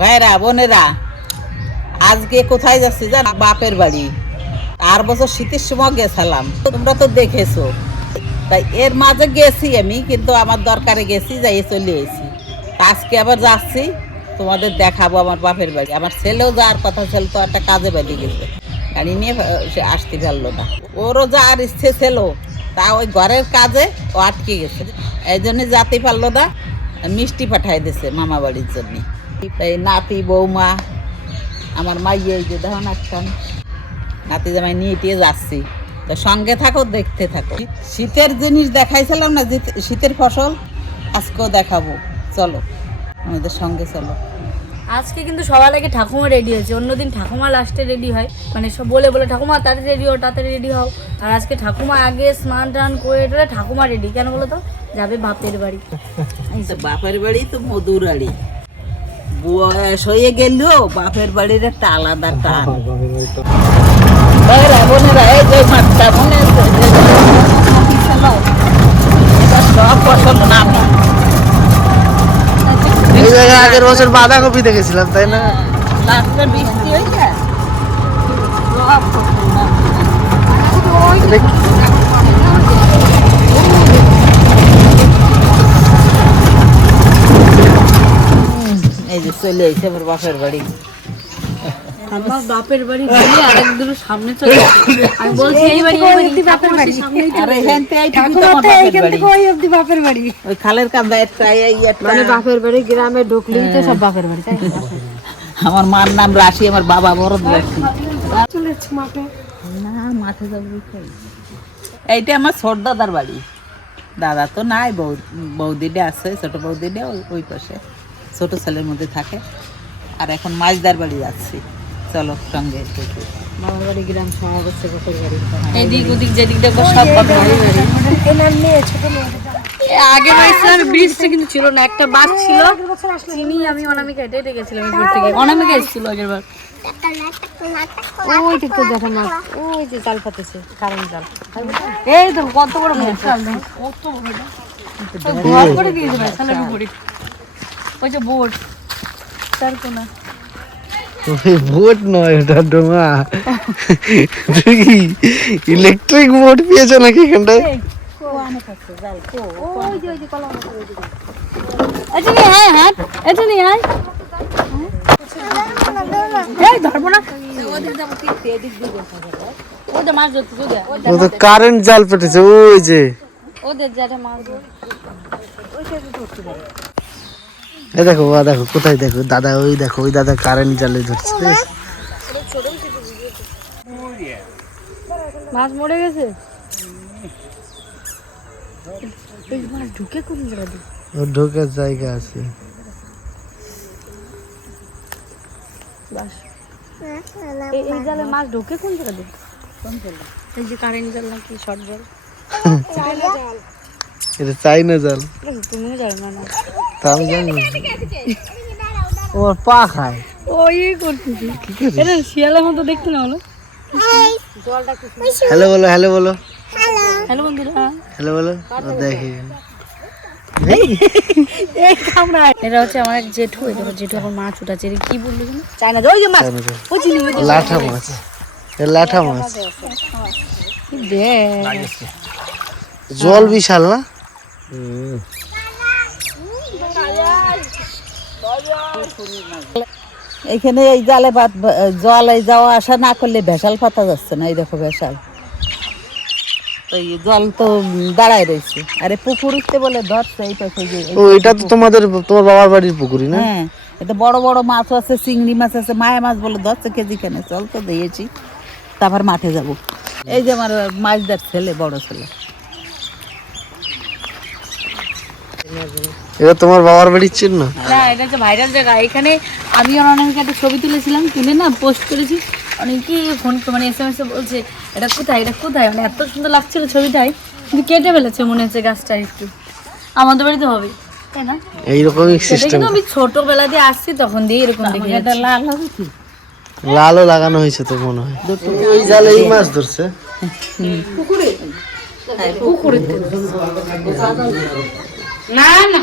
ভাইরা, বোনেরা, আজকে কোথায় যাচ্ছি জান? বাপের বাড়ি। আর বছর শীতের সময় গেছিলাম। তোমরা তো দেখেছ। তাই এর মাঝে গেছি আমি, কিন্তু আমার দরকারে গেছি যাই চলে এসেছি। আজকে আবার যাচ্ছি, তোমাদের দেখাবো আমার বাপের বাড়ি। আমার ছেলেও যাওয়ার কথা ছিল, তো একটা কাজে বাড়ি গেছে। গাড়ি নিয়ে আসতে পারল না। ওরও যাওয়ার ইচ্ছে ছিল, তা ওই ঘরের কাজে ও আটকে গেছে। এই জন্যে যেতে পারল না, মিষ্টি পাঠাই দিছে মামা বাড়ির জন্য। এই নাতি বৌমা আমার মাইয়ে যে দেখো না একখান নাতি জামাই নিয়ে টিয়ে যাচ্ছি। তো সঙ্গে থাকো দেখতে থাকো। শীতের জিনিস দেখাইছিলাম না শীতের ফসল আজকেও দেখাবো। চলো আমাদের সঙ্গে চলো। আজকে কিন্তু সবার আগে ঠাকুমা রেডি হয়েছে। অন্যদিন ঠাকুমা লাস্টে রেডি হয়। মানে সব বলে বলে ঠাকুমা তাড়াতাড়ি রেডি হও তাড়াতাড়ি রেডি হও। আর আজকে ঠাকুমা আগে স্নান টান করে টোরে ঠাকুমা রেডি কেন বলো তো? যাবে বাপের বাড়ি। বাপের বাড়ি তো মধুর বাড়ি। বয়স হয়ে গেলেও বাপের বাড়ির একটা আলাদা টান। ভাইরা, বোনেরা, এই যে মাঠটা মনে আছে? এই যে মাটি ছিল, এটা সব ফসল নামা এই জায়গায় আগের বছর বাঁধাকপি দেখেছিলাম তাই না? লাস্টে বৃষ্টি হয়েছে সব ফসল নামা এটা কি? এই যে চলে এসে আমার বাপের বাড়ি। আমার বাপের বাড়ি গেলে আরেক দূর সামনে চলে আমি বলছি এই বাড়ি এই বাড়ি বাপের বাড়ি সামনে আর থেকে এইটুকু তো বাপের বাড়ি। ওই খালের মানে বাপের বাড়ি গ্রামে ঢুকলেই তো সব বাপের বাড়ি তাই আমার মার নাম রাশি আমার বাবা বড় রাশি না মাঠে যাব এইটা আমার ছোট দাদার বাড়ি। দাদা তো নাই বউ বৌদিটা আছে ছোট বৌদিটা ওই ওই পাশে। ছোট ছেলের মধ্যে থাকে। আর এখন মাছদার বাড়ি যাচ্ছি। চলো সঙ্গে একটু একটু। মামার বাড়ি গ্রাম সমাজ হচ্ছে বাপের বাড়ি। এদিক ওদিক যেদিক দেখব সব আগে ব্রিজটা কিন্তু ছিল না একটা বাস ছিল। চিনি আমি অনামিকা হেঁটে হেঁটে গেছিলাম এরপর থেকে। অনামিকা এসেছিল আগের বার। ওই তো দেখো না ওই যে জাল পাতেছে কারেন্ট জাল। এই তো কত বড় মাছ কত বড় ঘর করে সালের উপরে ওই যে বোট তার কোনা। ওই বোট নয় ওটা ডোমা ইলেকট্রিক বোট পেয়েছ নাকি এখানটায়? কারেন্ট জাল পেটেছে ওই যে। ওদের যারা মাছ এই দেখো ও দেখো কোথায় দেখো? দাদা ওই দেখো ওই দাদা কারেন্ট জালে ধরছে মাছ মরে গেছে? এই ঢুকে কোন জায়গা ও ঢোকার জায়গা আছে। এই এই জালে মাছ ঢোকে কোন জায়গা দিয়ে জাল এই যে কারেন্ট জাল নাকি শর্ট জাল? এটা চাই জাল। তুমিও জানো না। তা আমি জানি ওর পা খায়। ওই করতেছি। এটা শিয়ালের মতো দেখতে না হলো? হ্যালো বলো হ্যালো বলো। হ্যালো। বন্ধুরা। হ্যালো বলো ও দেখে। এটা হচ্ছে আমার এক জেঠু এটা জেঠু এখন মাছ উঠাচ্ছে। এটা কি বলল জানো? চায়না ওই মাছ। চায়না চিনি লাঠা মাছ। এ লাঠা মাছ। দে জল বিশাল না? এইখানে এই জালে বাদ জল যাওয়া আসা না করলে ভেসাল পাতা যাচ্ছে না এই দেখো ভেসাল। এই জল তো দাঁড়ায় রয়েছে। আরে পুকুর উঠতে বলে ধরছে এই পাশে ও এটা তো তোমাদের তোমার বাবার বাড়ির পুকুরি না? হ্যাঁ এটা বড় বড় মাছ আছে চিংড়ি মাছ আছে মায়া মাছ বলে ধরছে কেজি কেনে। চল তো দিয়েছি তারপর মাঠে যাব। এই যে আমার মাছদার ছেলে বড় ছেলে। এটা তোমার বাবার বাড়ির চিহ্ন? না এটা হচ্ছে ভাইরাল জায়গা। এখানে আমি আর অনেক একটা ছবি তুলেছিলাম তুলে না পোস্ট করেছি। অনেকেই ফোন মানে এস এম এস বলছে এটা কোথায়? এটা কোথায়? মানে এত সুন্দর লাগছিল ছবিটাই কিন্তু কেটে ফেলেছে মনে হচ্ছে গাছটা একটু। আমাদের বাড়িতে হবে তাই না? এইরকমই সিস্টেম আমি ছোটবেলা দিয়ে আসছি তখন দিয়ে এরকম দেখে এটা লাল হবে কি? লালও লাগানো হয়েছে তো মনে হয়। ওই জালে এই মাছ ধরছে। না না।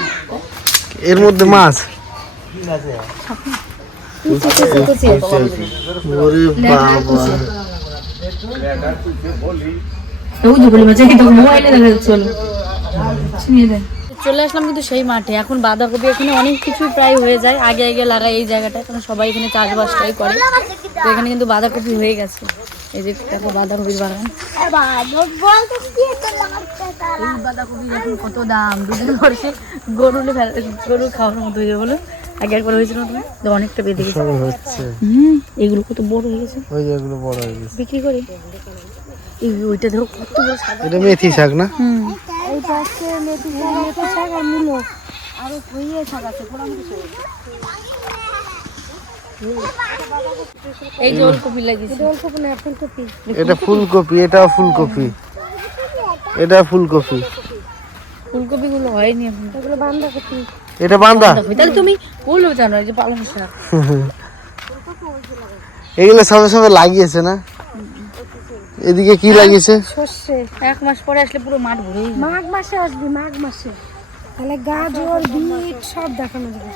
এর মধ্যে মাছ? চলে আসলাম কিন্তু সেই মাঠে। এখন বাঁধাকপি এখানে অনেক কিছু প্রায় হয়ে যায়। আগে আগে লাগায় এই জায়গাটায়। কারণ সবাই এখানে চাষবাসটাই করে। তো এখানে কিন্তু বাঁধাকপি হয়ে গেছে। এই যে দেখো বাঁধাকপির বাগান। এই বাঁধাকপি এখন কত দাম। দুদিন বর্ষে গরু গরু খাওয়ার মতো হয়ে যাবে বলো। আগে একবার হয়েছিল তুমি তো অনেকটা বেঁধে গেছে। হুম এগুলো কত বড় হয়ে গেছে। ওই যে এগুলো বড় হয়ে গেছে। বিক্রি করে। এই ওইটা দেখো কত বড় সাদা এটা মেথি শাক না? হুম। এই যে ওলকপি লাগিয়েছে। এটা ফুলকপি এটা ফুলকপি। এটা ফুলকপি। ফুলকপি গুলো হয়নি এগুলো বাঁধাকপি এটা বান্দা। তাহলে তুমি জানো এই যে পালং শাক। এগুলো সবে সবে লাগিয়েছে না? এদিকে কি লাগিয়েছে? এক মাস পরে আসলে পুরো মাঠ ভরে মাঘ মাসে আসবি মাঘ মাসে। তাহলে গাজর বিট সব দেখানো যাবে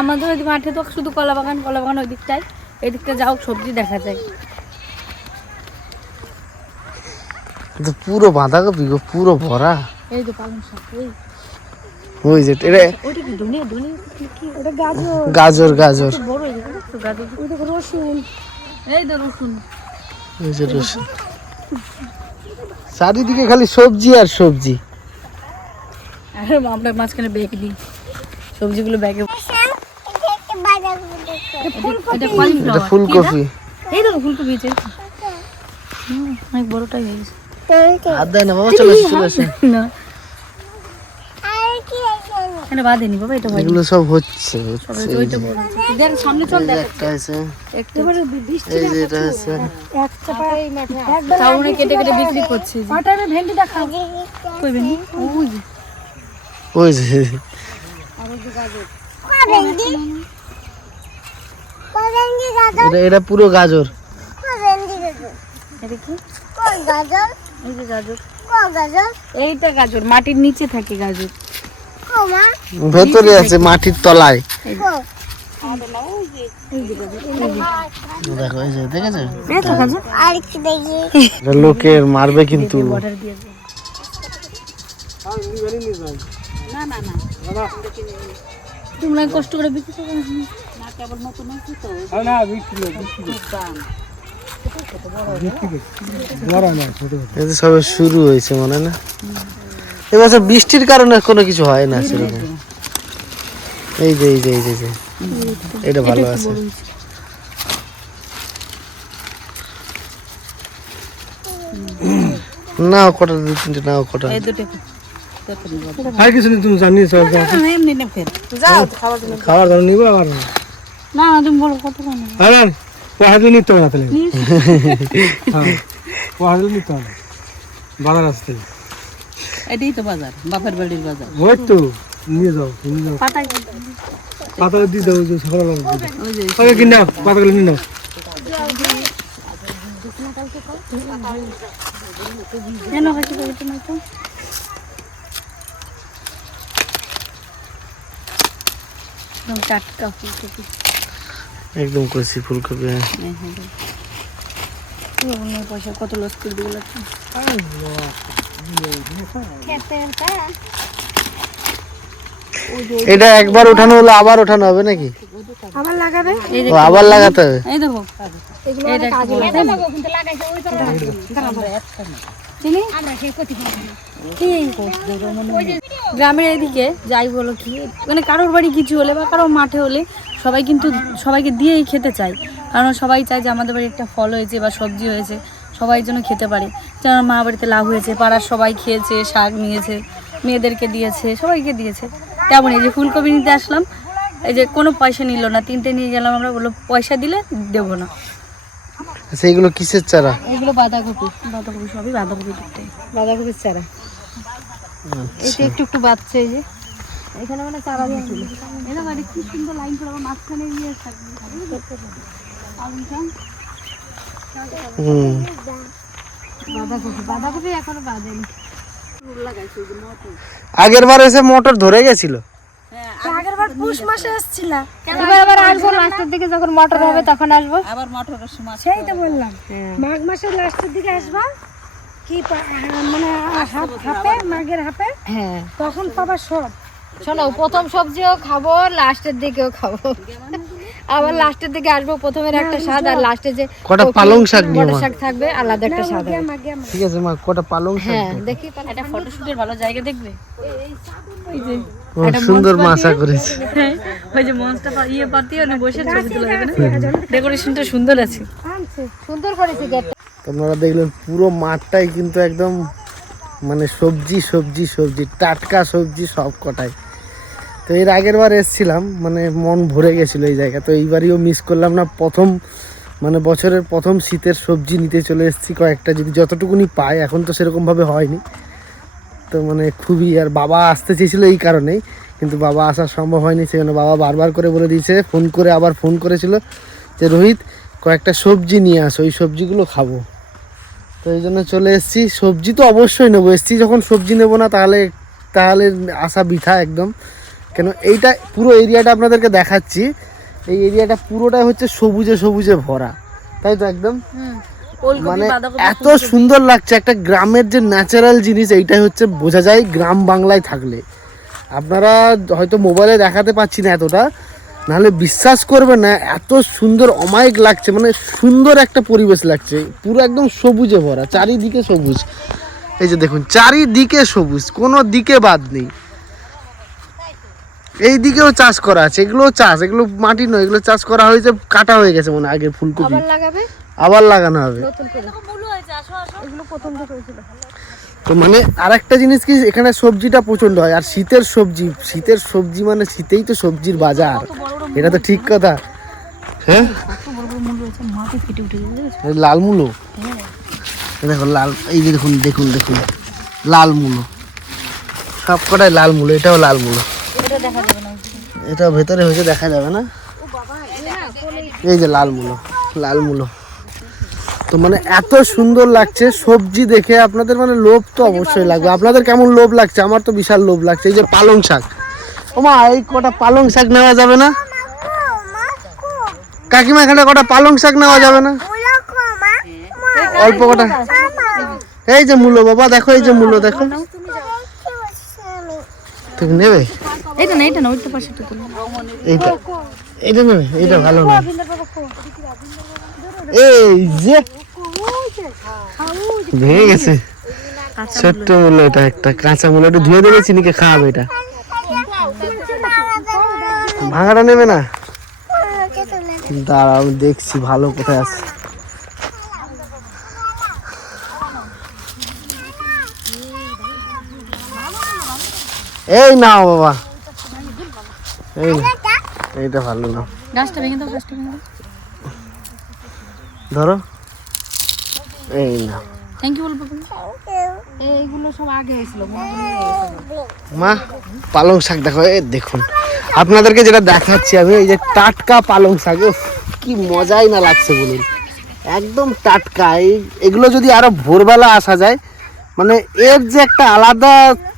আমাদের ওই মাঠে তো শুধু কলা বাগান কলা বাগান ওই দিকটায় এই দিকটা যাও সবজি দেখা যায়। কিন্তু পুরো বাঁধাকপি গো পুরো ভরা। এই তো পালং শাক ওই। ওই যে এটা ওইটা কি ধনিয়া ধনিয়া কি কি ওটা গাজর। গাজর গাজর। বড় হয়ে যাবে গাজর। ওই দেখো রসুন। এই তো রসুন। ওই যে রসুন। চারিদিকে খালি সবজি আর সবজি। আর আমরা মাঝখানে ব্যাগ দিই। সবজিগুলো ব্যাগে এটা এটা ফুলকপি। এই দেখো ফুলকপি হুম, অনেক বড়টাই হয়ে গেছে। আর দেয় না বাবা চলে না। এটা বাঁধেনি বাবা এটা এগুলো সব হচ্ছে হচ্ছে। দেখ সামনে চল দেখ। একটা আছে। একটু এই যে এটা আছে। এক চাপা একবার চাউনে কেটে কেটে বিক্রি করছে। ভেন্ডি দেখাও? কই বেনি ওই যে। ওই যে। এটা এটা পুরো গাজর। এটা কি? এই যে গাজর। এইটা গাজর মাটির নিচে থাকে গাজর। ভেতরে আছে মাটির তলায়। লোকের মারবে কিন্তু। না তোমরা কষ্ট করে বিক্রি করো। না কেবল নতুন হয়েছে তো। এই যে সবে শুরু হয়েছে মনে হয় না? এবছর বৃষ্টির কারণে কোনো কিছু হয় না সেরকম। এই যে এই যে এই যে এটা ভালো আছে। নাও কটা দু তিনটে নাও কটা। আর কিছু নেই তুমি জানি সব খাবার দাবার নিবো আবার? না তুমি বলো কত আরে পহাড়ে নিতে হবে না তাহলে। হ্যাঁ পহাড়ে নিতে হবে। বাজার আসতে। এটাই তো বাজার বাপের বাড়ির বাজার। ওই তো নিয়ে যাও নিয়ে যাও। পাতায় পাতা দিয়ে দাও যে যে। আগে কিনে নাও পাতাগুলো নিয়ে নাও। কেন কাছে করে তোমার তো। একদম টাটকা ফুলকপি। একদম কষি ফুলকপি। হ্যাঁ। হবে না পয়সা কত লস করে দিবে লাগছে? এটা একবার ওঠানো হলো আবার ওঠানো হবে নাকি? আবার লাগাবে? আবার লাগাতে হবে। এই দেখো। এইটা একটা বড় তাই না? চিনি? কি? গ্রামের এদিকে যাই বলো কি মানে কারোর বাড়ি কিছু হলে বা কারোর মাঠে হলে সবাই কিন্তু সবাইকে দিয়েই খেতে চায়। কারণ সবাই চায় যে আমাদের বাড়ি একটা ফল হয়েছে বা সবজি হয়েছে সবাই যেন খেতে পারে। যেন আমার মা বাড়িতে লাভ হয়েছে পাড়ার সবাই খেয়েছে শাক নিয়েছে মেয়েদেরকে দিয়েছে সবাইকে দিয়েছে। তেমন এই যে ফুলকপি নিতে আসলাম এই যে কোনো পয়সা নিল না তিনটে নিয়ে গেলাম আমরা বলল পয়সা দিলে দেবো না। আচ্ছা এগুলো কিসের চারা? এগুলো বাঁধাকপি বাঁধাকপি সবই বাঁধাকপি বাঁধাকপির চারা। এই যে একটু একটু বাচ্চা এই যে। এখানে মানে চারা দিয়ে ছিল এটা মানে কি সুন্দর লাইন করে মাঝখানে নিয়ে থাকবে। বাঁধাকপি। বাঁধাকপি এখনও বাঁধেনি আগের বার এসে মোটর ধরে গেছিল। আগের বার পুষ মাসে এসছিলা। এবার আবার আসব লাস্টের দিকে যখন মটর হবে তখন আসব। আবার মটরের সময় সেই তো বললাম। মাঘ মাসের লাস্টের দিকে আসবা। কি হ্যাঁ, মানে হাফ- হাফে মাঘের হাফে? হ্যাঁ। তখন পাবা সব। শোনো প্রথম সবজিও খাব লাস্টের দিকেও খাব। আবার লাস্টের দিকে আসব প্রথমের একটা স্বাদ আর লাস্টে যে কটা পালং শাক নিয়ে মা। শাক থাকবে আলাদা একটা স্বাদ ঠিক আছে মা কটা পালং শাক হ্যাঁ দেখি একটা ফটোশুটের ভালো জায়গা দেখবে? ওই যে। সুন্দর মাছা করেছে। ওই যে মঞ্চটা পা- ইয়ে পাতি ওখানে বসে ছবি তোলা যাবে না? ডেকোরেশনটা সুন্দর আছে। সুন্দর করেছে গেট আপনারা দেখলেন পুরো মাঠটাই কিন্তু একদম মানে সবজি সবজি সবজি, টাটকা সবজি সব কটাই। তো এর আগের বার এসেছিলাম মানে মন ভরে গেছিল এই জায়গা তো এইবারইও মিস করলাম না, প্রথম মানে বছরের প্রথম শীতের সবজি নিতে চলে এসেছি কয়েকটা, যদি যতটুকুনি পাই। এখন তো সেরকমভাবে হয়নি। তো মানে খুবই, আর বাবা আসতে চেয়েছিলো এই কারণেই, কিন্তু বাবা আসা সম্ভব হয়নি, সেজন্য বাবা বারবার করে বলে দিয়েছে, ফোন করে আবার ফোন করেছিল যে, রোহিত, কয়েকটা সবজি নিয়ে আসো, ওই সবজিগুলো খাব। তো এই জন্য চলে এসেছি। সবজি তো অবশ্যই নেব। এসেছি যখন সবজি নেব না তাহলে তাহলে আসা বৃথা একদম। কেন এইটা পুরো এরিয়াটা আপনাদেরকে দেখাচ্ছি। এই এরিয়াটা পুরোটাই হচ্ছে সবুজে সবুজে ভরা। তাই তো একদম? মানে এত সুন্দর লাগছে। একটা গ্রামের যে ন্যাচারাল জিনিস এইটাই হচ্ছে বোঝা যায় গ্রাম বাংলায় থাকলে। আপনারা হয়তো মোবাইলে দেখাতে পাচ্ছি না এতটা। নাহলে বিশ্বাস করবে না এত সুন্দর অমায়িক লাগছে মানে সুন্দর একটা পরিবেশ লাগছে পুরো একদম সবুজে ভরা চারিদিকে সবুজ। এই যে দেখুন চারিদিকে সবুজ কোনো দিকে বাদ নেই। এই দিকেও চাষ করা আছে এগুলো চাষ এগুলো মাটি নয় এগুলো চাষ করা হয়েছে কাটা হয়ে গেছে মানে আগের ফুলকপি। আবার লাগানো হবে। তো মানে আরেকটা জিনিস কি এখানে সবজিটা প্রচণ্ড হয় আর শীতের সবজি শীতের সবজি মানে শীতেই তো সবজির বাজার। এটা তো ঠিক কথা। হ্যাঁ? লাল মূলো? দেখো, লাল, এই যে দেখুন দেখুন দেখুন। লাল মূলো। সব কটাই লাল মূলো, এটাও লাল মূলো। এটা ভেতরে হয়েছে, দেখা যাবে না? এই যে লাল মূলো লাল মূলো। তো মানে এত সুন্দর লাগছে, সবজি দেখে আপনাদের মানে লোভ তো অবশ্যই লাগবে। আপনাদের কেমন লোভ লাগছে? আমার তো বিশাল লোভ লাগছে। এই যে পালং শাক। ওমা, এই কটা পালং শাক নেওয়া যাবে না? কাকিমা এখানে কটা পালং শাক নেওয়া যাবে না? অল্প কটা। এই যে মূলো বাবা দেখো এই যে মূলো দেখো। তুমি নেবে? এটা না এটা না ওইটা পাশে তুলো। এইটা নেবে? এটা ভালো না। এই যে ভেঙে গেছে। ছোট্ট মূল্য এটা একটা কাঁচা মূল্য। ধুয়ে দেবে চিনিকে খাওয়াবে এটা। ভাঙাটা নেবে না? দাঁড়া আমি দেখছি ভালো কোথায় আছে। এই নাও বাবা। এই এইটা ভালো না গাছটা ভেঙে দাও গাছটা ভেঙে দাও। ধরো। এই না থ্যাংক ইউ বলব। মা পালং শাক দেখো দেখুন। আপনাদেরকে যেটা দেখাচ্ছি আমি, এই যে টাটকা পালং শাক কি মজাই না লাগছে বলুন। একদম টাটকা, এই এগুলো যদি আরও ভোরবেলা আসা যায় মানে এর যে একটা আলাদা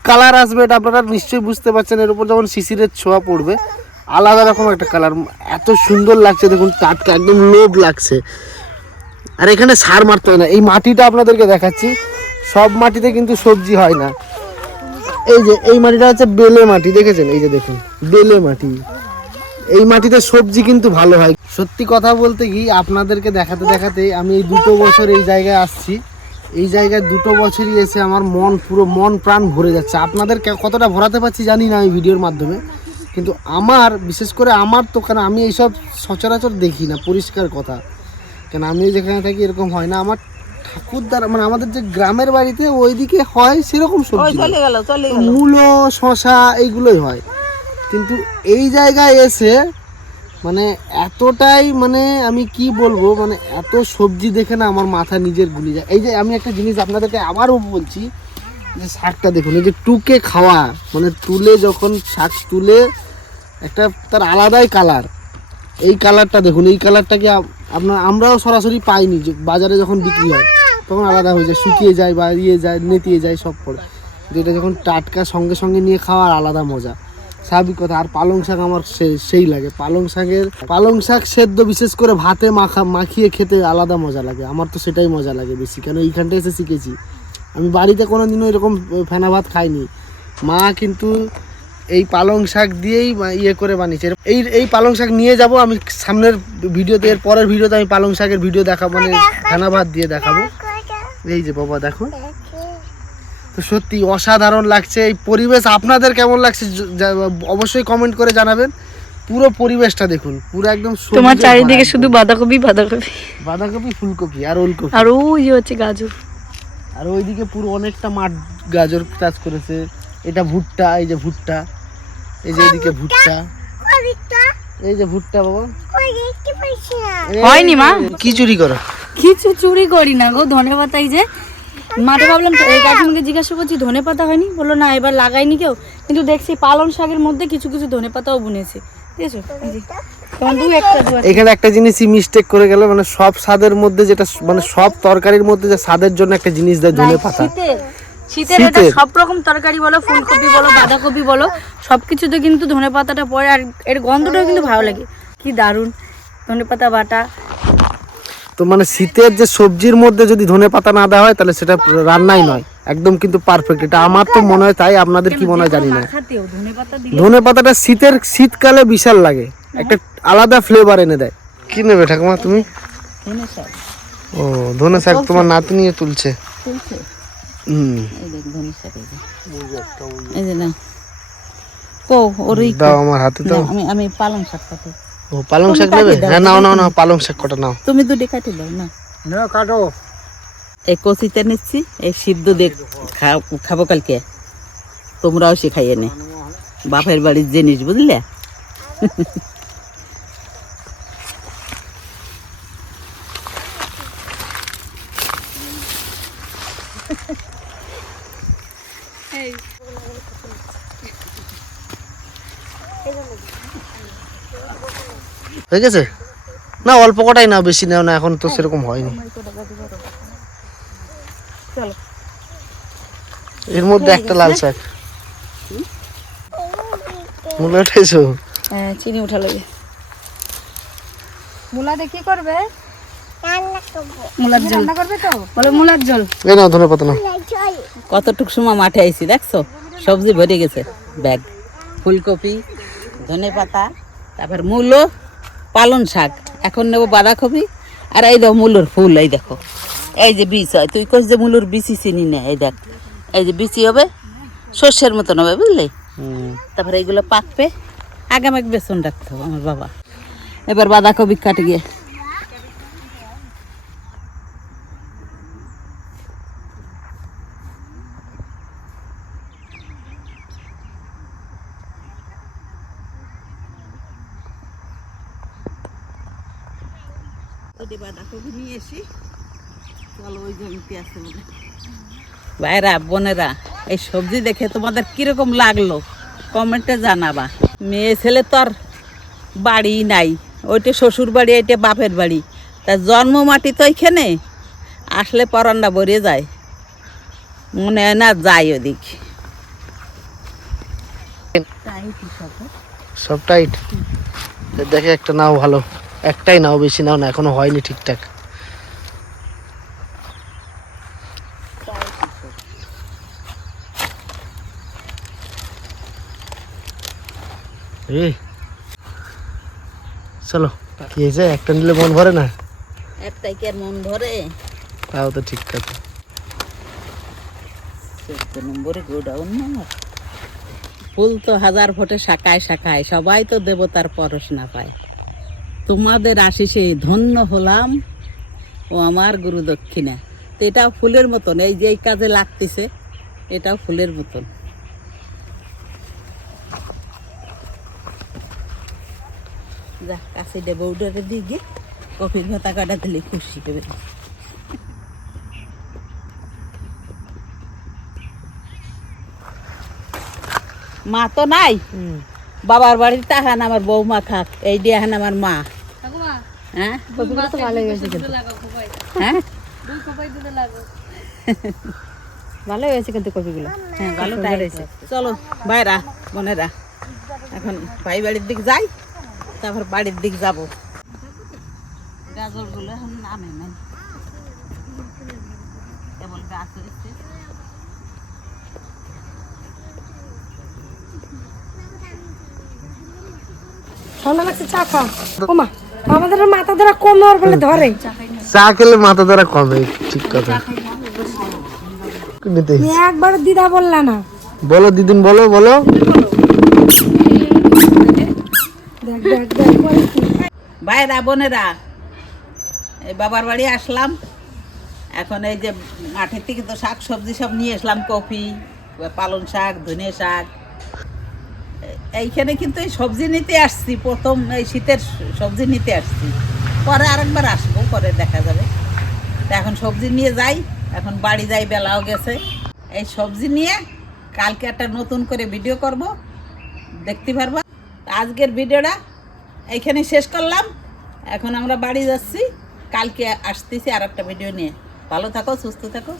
কালার আসবে এটা আপনারা নিশ্চয়ই বুঝতে পারছেন, এর উপর যখন শিশিরের ছোঁয়া পড়বে, আলাদা রকম একটা কালার এত সুন্দর লাগছে, দেখুন, টাটকা, একদম লোভ লাগছে। আর এখানে সার মারতে হয় না। এই মাটিটা আপনাদেরকে দেখাচ্ছি সব মাটিতে কিন্তু সবজি হয় না। এই যে, এই মাটিটা হচ্ছে বেলে মাটি, দেখেছেন? এই যে দেখুন, বেলে মাটি। এই মাটিতে সবজি কিন্তু ভালো হয়। সত্যি কথা বলতে কি, আপনাদেরকে দেখাতে দেখাতে আমি এই দুটো বছর এই জায়গায় আসছি। এই জায়গায় দুটো বছরই এসে আমার মন পুরো, মন প্রাণ ভরে যাচ্ছে। আপনাদের কতটা ভরাতে পারছি জানি না আমি ভিডিওর মাধ্যমে। কিন্তু আমার, বিশেষ করে আমার তো কারণ আমি এইসব সচরাচর দেখি না, পরিষ্কার কথা। কেন, আমি যেখানে থাকি এরকম হয় না। আমার ঠাকুরদার মানে আমাদের যে গ্রামের বাড়িতে ওইদিকে হয় সেরকম সবজি। চলে গেল চলে গেল। মূলো শশা এইগুলোই হয়। কিন্তু এই জায়গায় এসে মানে এতটাই মানে আমি কি বলব মানে এত সবজি দেখে না আমার মাথা নিজের গুলি যায়। এই যে আমি একটা জিনিস আপনাদেরকে আবারও বলছি যে শাকটা দেখুন এই যে টুকে খাওয়া মানে তুলে যখন শাক তুলে একটা তার আলাদাই কালার। এই কালারটা দেখুন এই কালারটাকে আপ- আপনার আমরাও সরাসরি পাইনি যে বাজারে যখন বিক্রি হয়। তখন আলাদা হয়ে যায়, শুকিয়ে যায় বা ইয়ে যায়, নেতিয়ে যায় সব পড়ে যেটা যখন টাটকা সঙ্গে সঙ্গে নিয়ে খাওয়ার আলাদা মজা। স্বাভাবিক কথা, আর পালং শাক আমার সেই লাগে। পালং শাকের পালং শাক সেদ্ধ বিশেষ করে ভাতে মাখা মাখিয়ে খেতে আলাদা মজা লাগে। আমার তো সেটাই মজা লাগে বেশি। কেন এইখানটা এসে শিখেছি। আমি বাড়িতে কোনো দিনও এরকম ফেনা ভাত খাইনি। মা কিন্তু এই পালং শাক দিয়েই ইয়ে করে বানিয়েছে। এই এই পালং শাক নিয়ে যাব, আমি সামনের ভিডিওতে, এর পরের ভিডিওতে আমি পালং শাকের ভিডিও দেখাবো মানে ফেনা ভাত দিয়ে দেখাবো। এই যে বাবা দেখো। তো সত্যি অসাধারণ লাগছে। এই পরিবেশ আপনাদের কেমন লাগছে অবশ্যই কমেন্ট করে জানাবেন। পুরো পরিবেশটা দেখুন পুরো একদম তোমার চারিদিকে শুধু বাঁধাকপি বাঁধাকপি। বাঁধাকপি ফুলকপি আর ওলকপি। আর ওই যে হচ্ছে গাজর। আর ওইদিকে পুরো অনেকটা মাঠ গাজর চাষ করেছে। এটা ভুট্টা এই যে ভুট্টা। এই যে এইদিকে ভুট্টা। এই যে ভুট্টা বাবা। হয়নি মা? কি চুরি করো? কিছু চুরি করি না গো ধনে পাতা এই যে মাঠে ভাবলাম তো এই কাকিমাকে জিজ্ঞাসা করছি ধনে পাতা হয়নি? বলল না এবার লাগাইনি কেউ। কিন্তু দেখছি পালং শাকের মধ্যে কিছু কিছু ধনে পাতাও বুনেছে। এখানে একটা জিনিসই মিস্টেক করে গেল মানে সব স্বাদের মধ্যে যেটা মানে সব তরকারির মধ্যে যে স্বাদের জন্য একটা জিনিস দেয় ধনে পাতা। শীতের এটা সব রকম তরকারি বলো ফুলকপি বলো বাঁধাকপি বলো সব কিছুতে কিন্তু ধনে পাতাটা পড়ে আর এর গন্ধটাও কিন্তু ভালো লাগে। কি দারুণ। ধনে পাতা বাটা। তো মানে শীতের যে সবজির মধ্যে যদি ধনে পাতা না দেওয়া হয় তাহলে সেটা রান্নাই নয়। একদম কিন্তু পারফেক্ট এটা আমার তো মনে হয় তাই আপনাদের কি মনে হয় জানি না। ধনে পাতাটা শীতের শীতকালে বিশাল লাগে। একটা আলাদা ফ্লেভার এনে দেয়। কি নেবে ঠাকুমা তুমি? ও ধনে শাক তোমার নাতনিয়ে তুলছে। তুলছে। এই দেখ ধনে শাক এই যে না। কো ওর দাও আমার হাতে দাও। আমি আমি পালং শাক কাটি ও পালং শাক তুমি নেবে হ্যাঁ নাও নাও নাও পালং শাক কটা নাও। তুমি দুটি কাটি দাও না। না কাটো। এই কচিতে নিচ্ছি এই সিদ্ধ দেখ খাব কালকে। তোমরাও শিখাইয়ে নে। বাপের বাড়ির জিনিস বুঝলে? হয়ে গেছে? না অল্প কটাই নাও বেশি নাও না এখন তো সেরকম হয়নি। এর মধ্যে একটা লাল শাক। মূলা হ্যাঁ চিনি উঠা লাগে। মুলাতে কি করবে? কতটুক সময় মাঠে আইছি দেখছ? সবজি ভরে গেছে ব্যাগ। ফুলকপি ধনে পাতা তারপর মূলো পালন শাক। এখন নেব বাঁধাকপি আর এই দেখো মূলোর ফুল এই দেখো। এই যে বিষ হয় তুই কস যে মূলোর বিচি চিনি না এই দেখ। এই যে বিচি হবে শস্যের মতন হবে বুঝলি? তারপরে এইগুলো পাকবে। আগামী এক বেসন রাখতে হবে আমার বাবা। এবার বাঁধাকপি কাটে গিয়ে ওটি বাঁধাকপি নিয়ে এসি চলো ওই জমিতে আছে বলে ভাইরা, বোনেরা, এই সবজি দেখে তোমাদের কীরকম লাগল? কমেন্টে জানাবা। মেয়ে ছেলে তো আর বাড়ি নাই। ওইটা শ্বশুর বাড়ি, এইটা বাপের বাড়ি। তা জন্ম মাটি তো এইখানে আসলে পরান্না ভরে যায়। মনে হয় না যাই ওদিক। সব টাইট? দেখে একটা নাও ভালো। একটাই নাও, বেশি নাও না, এখনও হয়নি ঠিকঠাক। চলো কি হয়েছে? একটা নিলে মন ভরে না? একটাই কি আর মন ভরে? তাও তো ঠিক কথা চোদ্দ নম্বরে গোডাউন না আমার? ফুল তো হাজার ফোটে শাখায় শাখায় সবাই তো দেবতার পরশনা পায়। তোমাদের আশিসে ধন্য হলাম ও আমার গুরু দক্ষিণা। তো এটাও ফুলের মতন এই যে কাজে লাগতেছে এটাও ফুলের মতন। যা কাছে দেবো উডারে দিকে। কফির ভাতা কাটা দিলে খুশি হবে। মা তো নাই? বাবার বাড়ির তাহান আমার বৌমা খাক এই দিয়ে এখন আমার মা। হ্যাঁ? ভালো হয়েছে কিন্তু। হ্যাঁ? ভালো হয়েছে কিন্তু কপিগুলো হ্যাঁ ভালো চলো বাইরা বোনেরা এখন ভাই বাড়ির দিক যাই। তারপর বাড়ির দিক যাব। গাজরগুলো এখন নামে নাই। কেবল গাছ হয়েছে। ঠান্ডা লাগছে চা খা ওমা আমাদের মাথা ধরা বলে ধরে। চা খেলে মাথা ধরা কমে ঠিক কথা। তুমি একবার দিদা বললা না। বলো দিদিন বলো বলো দেখ দেখ দেখ বলে কি। ভাইরা, বোনেরা, এই বাবার বাড়ি আসলাম। এখন এই যে মাঠের থেকে তো শাক সবজি সব নিয়ে আসলাম, কপি, পালং শাক, ধনে শাক। এইখানে কিন্তু এই সবজি নিতে আসছি, প্রথম এই শীতের সবজি নিতে আসছি। পরে আরেকবার আসব, পরে দেখা যাবে। এখন সবজি নিয়ে যাই, এখন বাড়ি যাই, বেলাও গেছে। এই সবজি নিয়ে কালকে একটা নতুন করে ভিডিও করব, দেখতে পারবা? আজকের ভিডিওটা এইখানে শেষ করলাম। এখন আমরা বাড়ি যাচ্ছি। কালকে আসতেছি আর একটা ভিডিও নিয়ে। ভালো থাকো, সুস্থ থাকো